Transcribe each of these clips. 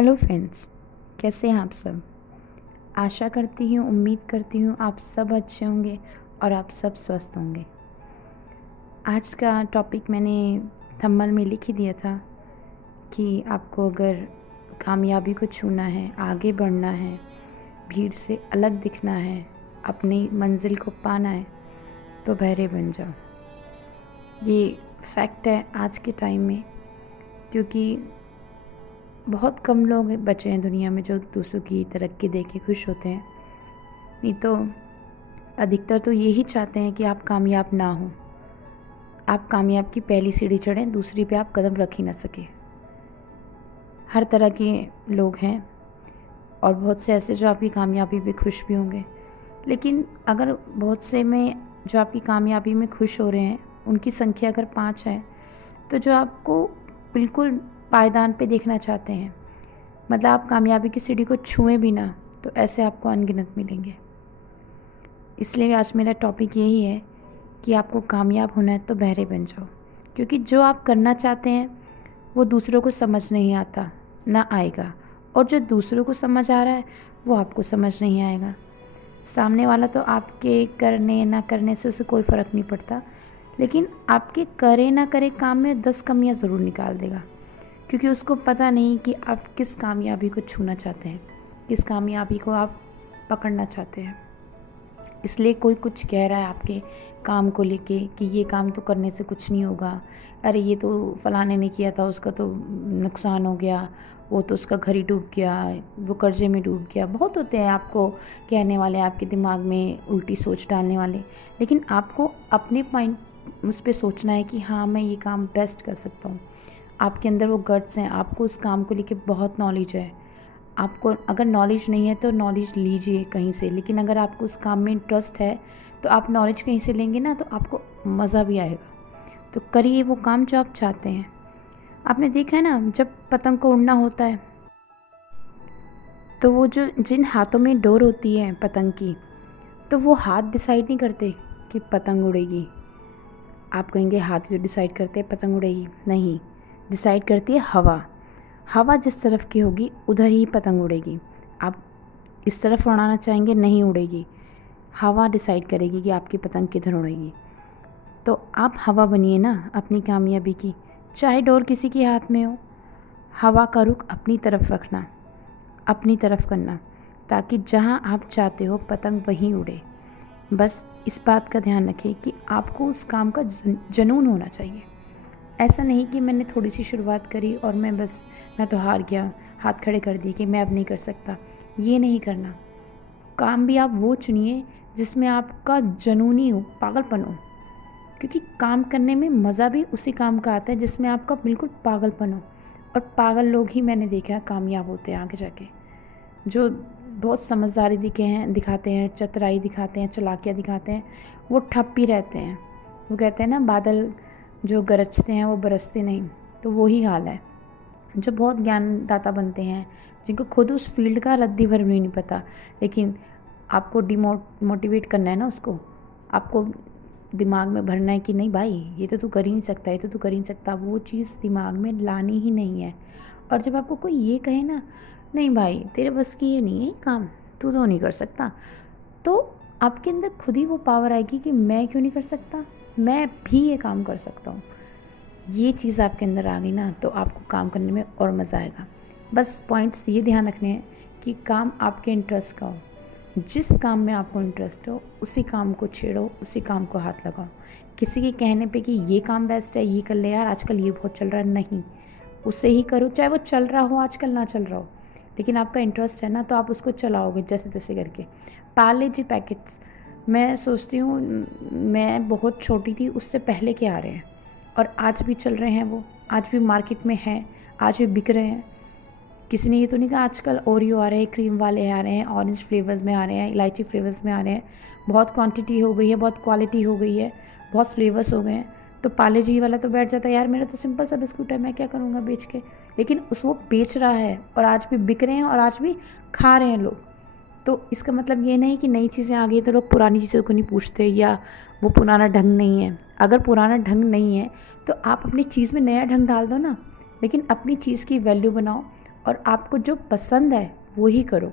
Hello friends, कैसे हैं आप सब। आशा करती हूँ, उम्मीद करती हूँ आप सब अच्छे होंगे और आप सब स्वस्थ होंगे। आज का टॉपिक मैंने थंबनेल में लिख ही दिया था कि आपको अगर कामयाबी को छूना है, आगे बढ़ना है, भीड़ से अलग दिखना है, अपनी मंजिल को पाना है तो बहरे बन जाओ। ये फैक्ट है आज के टाइम में, क्योंकि बहुत कम लोग बचे हैं दुनिया में जो दूसरों की तरक्की देख के खुश होते हैं। नहीं तो अधिकतर तो यही चाहते हैं कि आप कामयाब ना हो, आप कामयाब की पहली सीढ़ी चढ़ें, दूसरी पे आप कदम रख ही ना सके। हर तरह के लोग हैं और बहुत से ऐसे जो आपकी कामयाबी पे खुश भी होंगे। लेकिन अगर बहुत से में जो आपकी कामयाबी में खुश हो रहे हैं उनकी संख्या अगर 5 है, तो जो आपको बिल्कुल पायदान पे देखना चाहते हैं, मतलब आप कामयाबी की सीढ़ी को छुएं भी ना, तो ऐसे आपको अनगिनत मिलेंगे। इसलिए आज मेरा टॉपिक यही है कि आपको कामयाब होना है तो बहरे बन जाओ, क्योंकि जो आप करना चाहते हैं वो दूसरों को समझ नहीं आता, ना आएगा, और जो दूसरों को समझ आ रहा है वो आपको समझ नहीं आएगा। सामने वाला तो आपके करने ना करने से उसे कोई फ़र्क नहीं पड़ता, लेकिन आपके करे ना करे काम में 10 कमियां ज़रूर निकाल देगा, क्योंकि उसको पता नहीं कि आप किस कामयाबी को छूना चाहते हैं, किस कामयाबी को आप पकड़ना चाहते हैं। इसलिए कोई कुछ कह रहा है आपके काम को लेके कि ये काम तो करने से कुछ नहीं होगा, अरे ये तो फलाने ने किया था, उसका तो नुकसान हो गया, वो तो उसका घर ही डूब गया, वो कर्जे में डूब गया। बहुत होते हैं आपको कहने वाले, आपके दिमाग में उल्टी सोच डालने वाले। लेकिन आपको अपने पॉइंट उस पर सोचना है कि हाँ, मैं ये काम बेस्ट कर सकता हूँ। आपके अंदर वो गट्स हैं, आपको उस काम को लेके बहुत नॉलेज है। आपको अगर नॉलेज नहीं है तो नॉलेज लीजिए कहीं से, लेकिन अगर आपको उस काम में इंटरेस्ट है तो आप नॉलेज कहीं से लेंगे ना, तो आपको मज़ा भी आएगा। तो करिए वो काम जो आप चाहते हैं। आपने देखा है ना, जब पतंग को उड़ना होता है तो वो जो जिन हाथों में डोर होती है पतंग की, तो वो हाथ डिसाइड नहीं करते कि पतंग उड़ेगी। आप कहेंगे हाथ जो डिसाइड करते हैं पतंग उड़ेगी, नहीं, डिसाइड करती है हवा। हवा जिस तरफ की होगी उधर ही पतंग उड़ेगी। आप इस तरफ उड़ाना चाहेंगे, नहीं उड़ेगी। हवा डिसाइड करेगी कि आपकी पतंग किधर उड़ेगी। तो आप हवा बनिए ना अपनी कामयाबी की, चाहे डोर किसी के हाथ में हो। हवा का रुख अपनी तरफ रखना, अपनी तरफ करना, ताकि जहाँ आप चाहते हो पतंग वहीं उड़े। बस इस बात का ध्यान रखें कि आपको उस काम का जुनून होना चाहिए। ऐसा नहीं कि मैंने थोड़ी सी शुरुआत करी और मैं तो हार गया, हाथ खड़े कर दिए कि मैं अब नहीं कर सकता। ये नहीं करना। काम भी आप वो चुनिए जिसमें आपका जुनूनी हो, पागलपन हो, क्योंकि काम करने में मज़ा भी उसी काम का आता है जिसमें आपका बिल्कुल पागलपन हो। और पागल लोग ही मैंने देखा है कामयाब होते हैं आगे जाके। जो बहुत समझदारी दिखाते हैं, चतुराई दिखाते हैं, चालाकियाँ दिखाते हैं, वो ठप ही रहते हैं। वो कहते हैं ना, बादल जो गरजते हैं वो बरसते नहीं, तो वही हाल है। जो बहुत ज्ञानदाता बनते हैं, जिनको खुद उस फील्ड का रद्दी भर भी नहीं पता, लेकिन आपको मोटिवेट करना है ना, उसको आपको दिमाग में भरना है कि नहीं भाई, ये तो तू कर ही नहीं सकता, ये तो तू कर ही नहीं सकता, वो चीज़ दिमाग में लानी ही नहीं है। और जब आपको कोई ये कहे ना, नहीं भाई तेरे बस की ये नहीं है काम, तू तो नहीं कर सकता, तो आपके अंदर खुद ही वो पावर आएगी कि मैं क्यों नहीं कर सकता, मैं भी ये काम कर सकता हूँ। ये चीज़ आपके अंदर आ गई ना, तो आपको काम करने में और मज़ा आएगा। बस पॉइंट्स ये ध्यान रखने हैं कि काम आपके इंटरेस्ट का हो। जिस काम में आपको इंटरेस्ट हो उसी काम को छेड़ो, उसी काम को हाथ लगाओ। किसी के कहने पे कि ये काम बेस्ट है, ये कर ले यार, आजकल ये बहुत चल रहा है, नहीं, उसे ही करो, चाहे वो चल रहा हो आजकल, ना चल रहा हो, लेकिन आपका इंटरेस्ट है ना, तो आप उसको चलाओगे जैसे तैसे करके। पार्ले जी पैकेट्स, मैं सोचती हूँ मैं बहुत छोटी थी उससे पहले के आ रहे हैं और आज भी चल रहे हैं, वो आज भी मार्केट में हैं, आज भी बिक रहे हैं। किसी ने ये तो नहीं कहा आजकल ओरियो आ रहे हैं, क्रीम वाले आ रहे हैं, ऑरेंज फ्लेवर्स में आ रहे हैं, इलायची फ्लेवर्स में आ रहे हैं, बहुत क्वांटिटी हो गई है, बहुत क्वालिटी हो गई है, बहुत फ्लेवर्स हो गए हैं। तो पार्ले जी वाला तो बैठ जाता है, यार मेरा तो सिंपल सा बिस्कुट है, मैं क्या करूँगा बेच के। लेकिन उस वो बेच रहा है और आज भी बिक रहे हैं और आज भी खा रहे हैं लोग। तो इसका मतलब ये नहीं कि नई चीज़ें आ गई तो लोग पुरानी चीज़ों को नहीं पूछते, या वो पुराना ढंग नहीं है। अगर पुराना ढंग नहीं है तो आप अपनी चीज़ में नया ढंग डाल दो ना, लेकिन अपनी चीज़ की वैल्यू बनाओ और आपको जो पसंद है वो ही करो।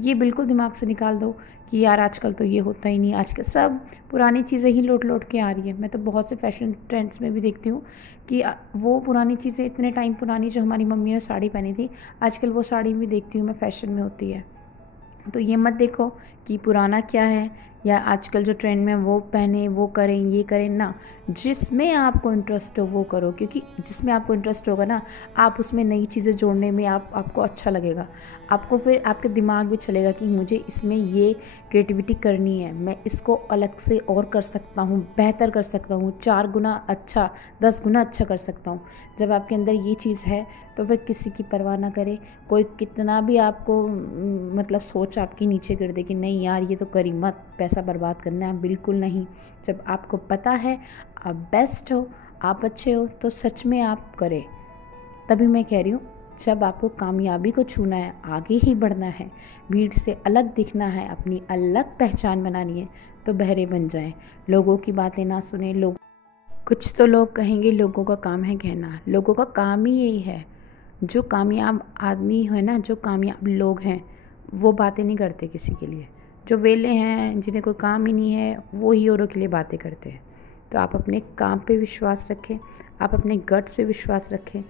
ये बिल्कुल दिमाग से निकाल दो कि यार आजकल तो ये होता ही नहीं, आजकल सब पुरानी चीज़ें ही लौट लौट के आ रही है। मैं तो बहुत से फैशन ट्रेंड्स में भी देखती हूँ कि वो पुरानी चीज़ें इतने टाइम पुरानी जो हमारी मम्मी ने साड़ी पहनी थी, आजकल वो साड़ी भी देखती हूँ मैं फैशन में होती है। तो ये मत देखो कि पुराना क्या है या आजकल जो ट्रेंड में वो पहने, वो करें, ये करें ना। जिसमें आपको इंटरेस्ट हो वो करो, क्योंकि जिसमें आपको इंटरेस्ट होगा ना, आप उसमें नई चीज़ें जोड़ने में आपको अच्छा लगेगा। आपको फिर आपके दिमाग भी चलेगा कि मुझे इसमें ये क्रिएटिविटी करनी है, मैं इसको अलग से और कर सकता हूँ, बेहतर कर सकता हूँ, 4 गुना अच्छा, 10 गुना अच्छा कर सकता हूँ। जब आपके अंदर ये चीज़ है तो फिर किसी की परवाह ना करे, कोई कितना भी आपको मतलब सोच आपकी नीचे कर दे कि नहीं यार ये तो करी मत, पैसा बर्बाद करना है, बिल्कुल नहीं। जब आपको पता है आप बेस्ट हो, आप अच्छे हो, तो सच में आप करें। तभी मैं कह रही हूँ, जब आपको कामयाबी को छूना है, आगे ही बढ़ना है, भीड़ से अलग दिखना है, अपनी अलग पहचान बनानी है, तो बहरे बन जाएं, लोगों की बातें ना सुने। लोग कुछ तो लोग कहेंगे लोगों का काम है कहना, लोगों का काम ही यही है। जो कामयाब आदमी है ना, जो कामयाब लोग हैं, वो बातें नहीं करते किसी के लिए। जो वेले हैं, जिन्हें कोई काम ही नहीं है, वो ही औरों के लिए बातें करते हैं। तो आप अपने काम पे विश्वास रखें, आप अपने गट्स पे विश्वास रखें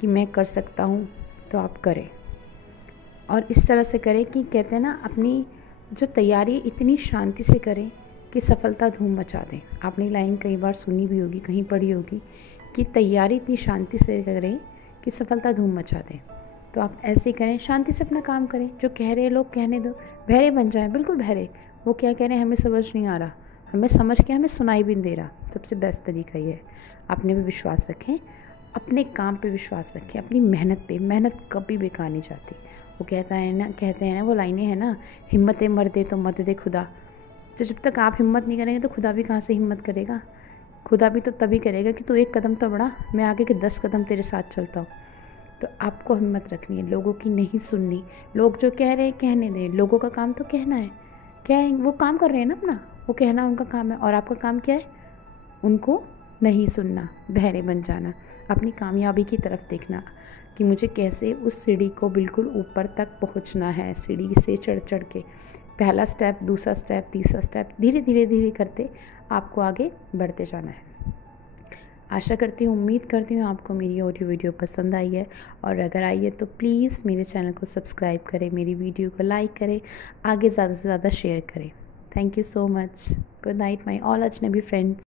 कि मैं कर सकता हूँ, तो आप करें। और इस तरह से करें कि कहते हैं ना, अपनी जो तैयारी इतनी शांति से करें कि सफलता धूम मचा दें। आपने लाइन कई बार सुनी भी होगी, कहीं पढ़ी होगी कि तैयारी इतनी शांति से करें कि सफलता धूम मचा दें। तो आप ऐसे ही करें, शांति से अपना काम करें। जो कह रहे हैं लोग कहने दो, बहरे बन जाएं, बिल्कुल बहरे। वो क्या कह रहे हैं हमें समझ नहीं आ रहा, हमें समझ के हमें सुनाई भी नहीं दे रहा। सबसे बेस्ट तरीका ये है, अपने पे विश्वास रखें, अपने काम पे विश्वास रखें, अपनी मेहनत पे। मेहनत कभी बेकार नहीं जाती। वो कहते हैं ना वो लाइनें हैं ना, हिम्मत मर्दे तो मत दे खुदा। तो जब तक आप हिम्मत नहीं करेंगे तो खुदा भी कहाँ से हिम्मत करेगा। खुदा भी तो तभी करेगा कि तू 1 कदम तो बढ़ा, मैं आगे के 10 कदम तेरे साथ चलता हूँ। तो आपको हिम्मत रखनी है, लोगों की नहीं सुननी। लोग जो कह रहे हैं कहने दें, लोगों का काम तो कहना है। वो काम कर रहे हैं ना अपना, वो कहना उनका काम है, और आपका काम क्या है, उनको नहीं सुनना, बहरे बन जाना, अपनी कामयाबी की तरफ देखना कि मुझे कैसे उस सीढ़ी को बिल्कुल ऊपर तक पहुंचना है। सीढ़ी से चढ़ चढ़ के पहला स्टेप, दूसरा स्टेप, तीसरा स्टेप, धीरे धीरे धीरे करते आपको आगे बढ़ते जाना है। आशा करती हूँ, उम्मीद करती हूँ आपको मेरी ऑडियो वीडियो पसंद आई है, और अगर आई है तो प्लीज़ मेरे चैनल को सब्सक्राइब करें, मेरी वीडियो को लाइक करें, आगे ज़्यादा से ज़्यादा शेयर करें। Thank you so much. Good night my all अजनबी फ्रेंड्स।